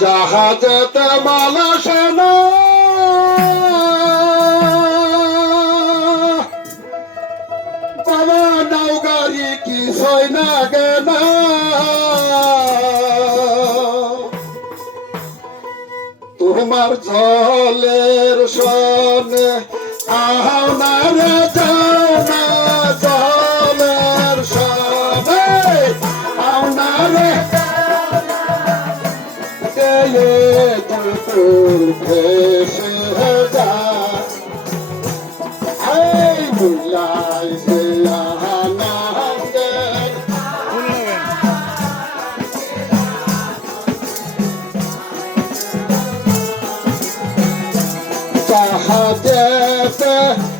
জাহাজত মালা সেনা। বাবা নৌগারি কি সৈনা গেনা তোমার জলের সনে আহার যা ছেলে কুলকুল ভেসে যায় এই মুলাই সেলা Yeah.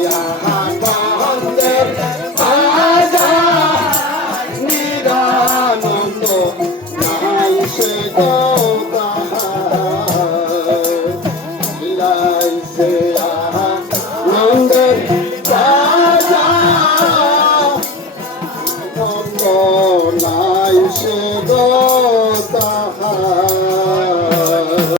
Oh.